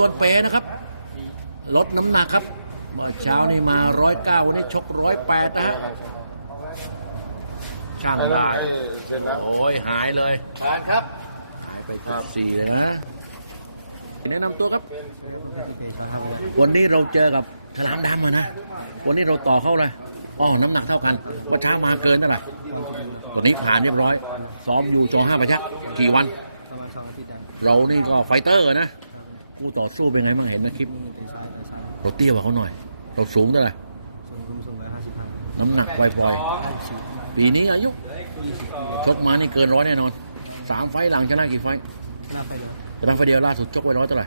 ตัวเป๋นะครับ ลดน้ำหนักครับเมื่อเช้านี่มาร้อยเก้าวันนี้ชกร้อยแปดนะฮะช่างไอ้นั่นได้ไอ้เสร็จแล้วโอ้ยหายเลยผ่านครับหายไปจุดสี่เลยนะแนะนำตัวครับ วันนี้เราเจอกับฉลามดำอะนะ วันนี้เราต่อเข้าเลยอ๋อน้ำหนักเท่ากันวันเช้ามาเกินเท่าไหร่ตอนนี้ผ่านเรียบร้อย ซ้อมอยู่จอห้าประชักกี่วันประมาณสองอาทิตย์ได้เรานี่ก็ไฟเตอร์นะ ผู้ต่อสู้เป็นไงบ้างเห็นในคลิปเราเตี้ยกว่าเขาหน่อย เราสูงเท่าไหร่ส่วนผมสูงร้อยห้าสิบห้าน้ำหนักปล่อยห้าสิบๆปีนี้อายุชกมานี่เกินร้อยแน่นอนสามไฟล์หลังชนะกี่ไฟล์หน้าไฟเลยชนะไฟล์เดียวล่าสุดชกไปร้อยเท่าไหร่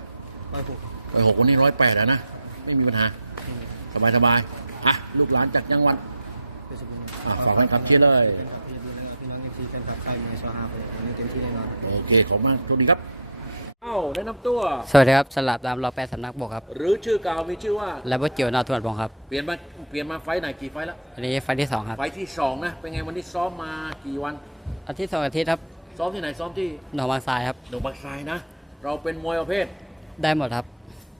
ร้อยหกร้อยหกวันนี้ร้อยแปดอะนะไม่มีปัญหา สบายสบายๆอะลูกหลานจากจังหวัดเป็นสุดยอดอะฝากให้คำเชียร์เลยพี่ดีแล้วพี่น้องที่ทีแฟนคลับใครมาสวาฮาไปอันนี้เต็มที่แน่นอนโอเคขอบคุณมากสวัสดีครับ เอ้าแนะนำตัว สวัสดีครับสลับตามรอแปดสำนักบกครับหรือชื่อเก่ามีชื่อว่า และบเจียวนาทวนพงศ์ครับ เปลี่ยนมาเปลี่ยนมาไฟล์ไหนกี่ไฟล์แล้ว อันนี้ไฟล์ที่สองครับ ไฟล์ที่สองนะ เป็นไงวันนี้ซ้อมมากี่วัน อาทิตย์สองอาทิตย์ครับ ซ้อมที่ไหนซ้อมที่หนองบางทรายครับดงบักทรายนะ เราเป็นมวยประเภท ได้หมดครับ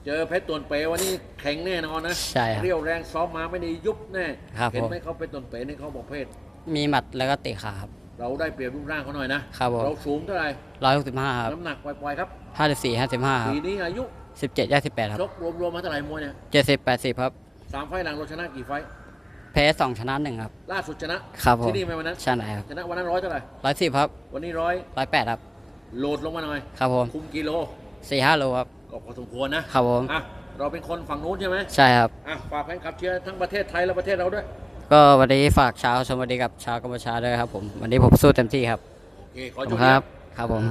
เจอเพชรตวนเป๋วันนี้แข็งแน่นอนนะ ใช่ครับ เรียวแรงซ้อมมาไม่ได้ยุบแน่ ครับเห็นผมไหมเขาเป็นตวนเป๋นี่เขาบอกเพศมีหมัดแล้วก็เตะขาครับ เราได้เปรียบรูปร่างเขาหน่อยนะครับผม เราสูงเท่าไหร่ร้อยหกสิบห้าครับน้ำหนักปล่อยๆครับห้าสิบสี่ห้าสิบห้าครับปีนี้อายุสิบเจ็ดย่างสิบแปดครับชกรวมๆมาเท่าไหร่มวยเนี่ยเจ็ดสิบแปดสิบครับ สามไฟล์หลังเราชนะกี่ไฟล์แพ้สองชนะหนึ่งครับ ล่าสุดชนะครับผมที่นี่ไหมวันนั้นใช่ไหนครับชนะวันนั้นร้อยเท่าไหร่ร้อยสิบครับวันนี้ร้อยร้อยแปดครับ โหลดลงมาหน่อย ครับผมคุมกิโลสี่ห้าโลครับ ก็พอสมควรนะครับผม อะเราเป็นคนฝั่งนู้นใช่ไหมใช่ครับ อะฝากแฟนคลับเชียร์ทั้งประเทศไทยและประเทศเราด้วย ก็วันนี้ฝากชาวชมบุรีกับชาวกัมพูชาด้วยครับผม วันนี้ผมสู้เต็มที่ครับโอเคขขออบจคุบณครับครับผม